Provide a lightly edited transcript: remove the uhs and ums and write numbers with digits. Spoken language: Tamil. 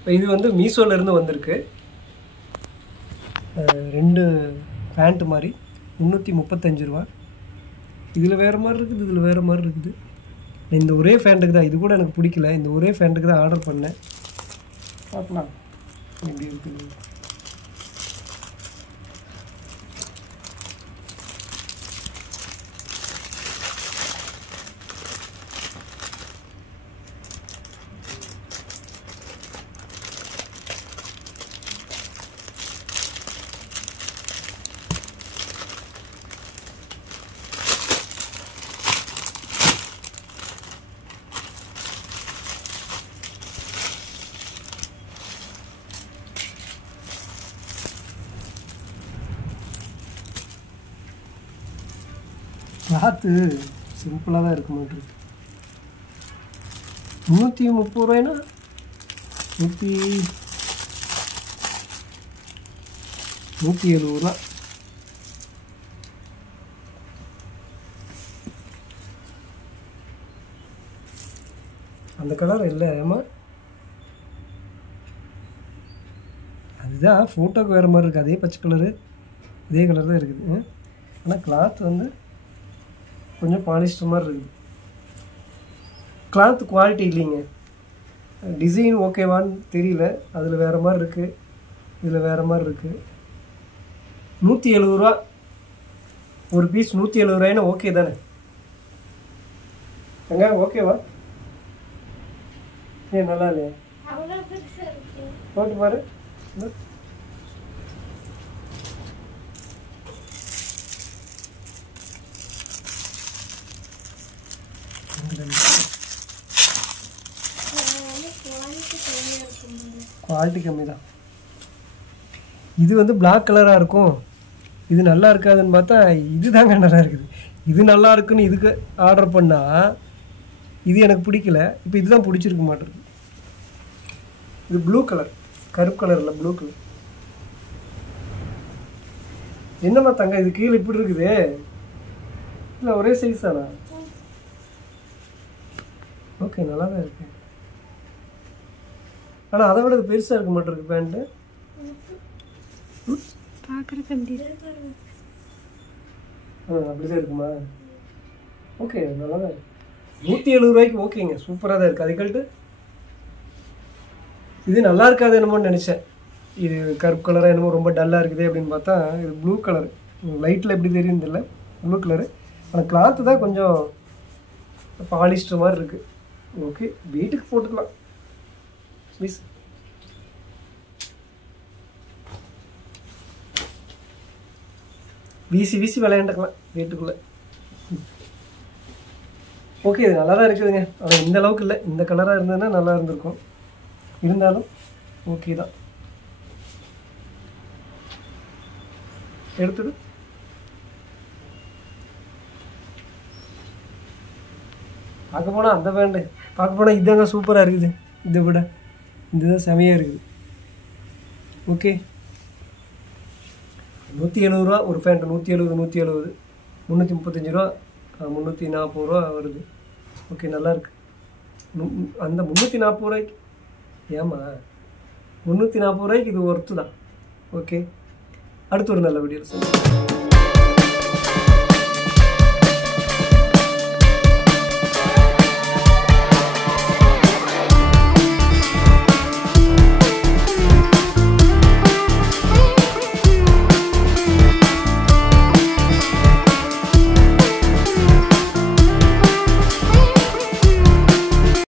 இப்போ இது வந்து மீஷோலேருந்து வந்திருக்கு. 2 பேண்ட்டு மாதிரி 335 ரூபா. இதில் வேறு மாதிரி இருக்குது, இதில் வேறு மாதிரி இருக்குது. இந்த ஒரே ஃபேண்ட்டுக்கு தான், இது கூட எனக்கு பிடிக்கல, இந்த ஒரே ஃபேண்ட்டுக்கு தான் ஆர்டர் பண்ணேன். பார்க்கலாம் எப்படி இருக்குது. கிளாத்து சிம்பிளாக தான் இருக்க மாட்டிருக்கு. 330 ரூபாய்னா 170 ரூபா. அந்த கலர் இல்லை ஏமா, அதுதான் ஃபோட்டோக்கு வேறு மாதிரி இருக்குது. அதே பச்சை கலரு, இதே கலர் தான் இருக்குது. ஆனால் கிளாத் வந்து கொஞ்சம் பாலிஸ்டர் மாதிரி இருக்குது. கிளாத் குவாலிட்டி இல்லைங்க. டிசைன் ஓகேவான்னு தெரியல, அதில் வேறு மாதிரி இருக்குது, இதில் வேறு மாதிரி இருக்குது. 170 ரூபா ஒரு பீஸ். 170 ரூபாய்னா ஓகே தானே எங்க? ஓகேவா? ஏன் நல்லா இல்லையா? போட்டு பாரு. குவாலிட்டி கம்மி தான். இது வந்து பிளாக் கலராக இருக்கும், இது நல்லா இருக்காதுன்னு பார்த்தா இது தாங்க நல்லா இருக்குது. இது நல்லா இருக்குன்னு இதுக்கு ஆர்டர் பண்ணால் இது எனக்கு பிடிக்கல. இப்போ இதுதான் பிடிச்சிருக்க மாட்டேருக்கு. இது ப்ளூ கலர், கருப்பு கலர் இல்லை, ப்ளூ கலர். என்னம்மா தங்க இது கீழே இப்படி இருக்குது? இல்லை ஒரே சைஸ் தானா? ஓகே, நல்லா தான் இருக்கு. ஆனால் அதை விட இது பெருசாக இருக்க மாட்டேருக்கு பேண்ட்டு. அப்படிதான் இருக்குமா? ஓகே, நல்லா தான் இருக்கு. 170 ரூபாய்க்கு ஓகேங்க, சூப்பராக தான் இருக்குது. அதுக்கல்ட்டு இது நல்லா இருக்காது என்னமோன்னு நினச்சேன். இது கருப்பு கலராக என்னமோ ரொம்ப டல்லாக இருக்குது அப்படின்னு பார்த்தா இது ப்ளூ கலர். லைட்டில் எப்படி தெரியுது இல்லை, ப்ளூ கலரு. ஆனால் கிளாத்து தான் கொஞ்சம் பாலிஸ்டர் மாதிரி இருக்குது. ஓகே, வீட்டுக்கு போட்டுக்கலாம் ப்ளீஸ். வீசி வீசி விளையாண்டுக்கலாம் வீட்டுக்குள்ளே. ஓகே, இது நல்லா தான் இருக்குதுங்க. ஆனால் இந்த அளவுக்கு இல்லை, இந்த கலராக இருந்ததுன்னா நல்லா இருந்திருக்கும். இருந்தாலும் ஓகே தான். எடுத்துடு. பார்க்க போனால் அந்த பேண்டு, பார்க்க போனால் இதாங்க சூப்பராக இருக்குது. இதை விட இதுதான் செமையாக இருக்குது. ஓகே, 170 ரூபா ஒரு பேண்ட். 170 335 ரூபா, 340 ரூபா வருது. ஓகே, நல்லாயிருக்கு. அந்த 340 ரூபாய்க்கு ஏமா 340 ரூபாய்க்கு இது ஒர்த்து தான். ஓகே, அடுத்து ஒரு நல்ல வீடியோ சார்.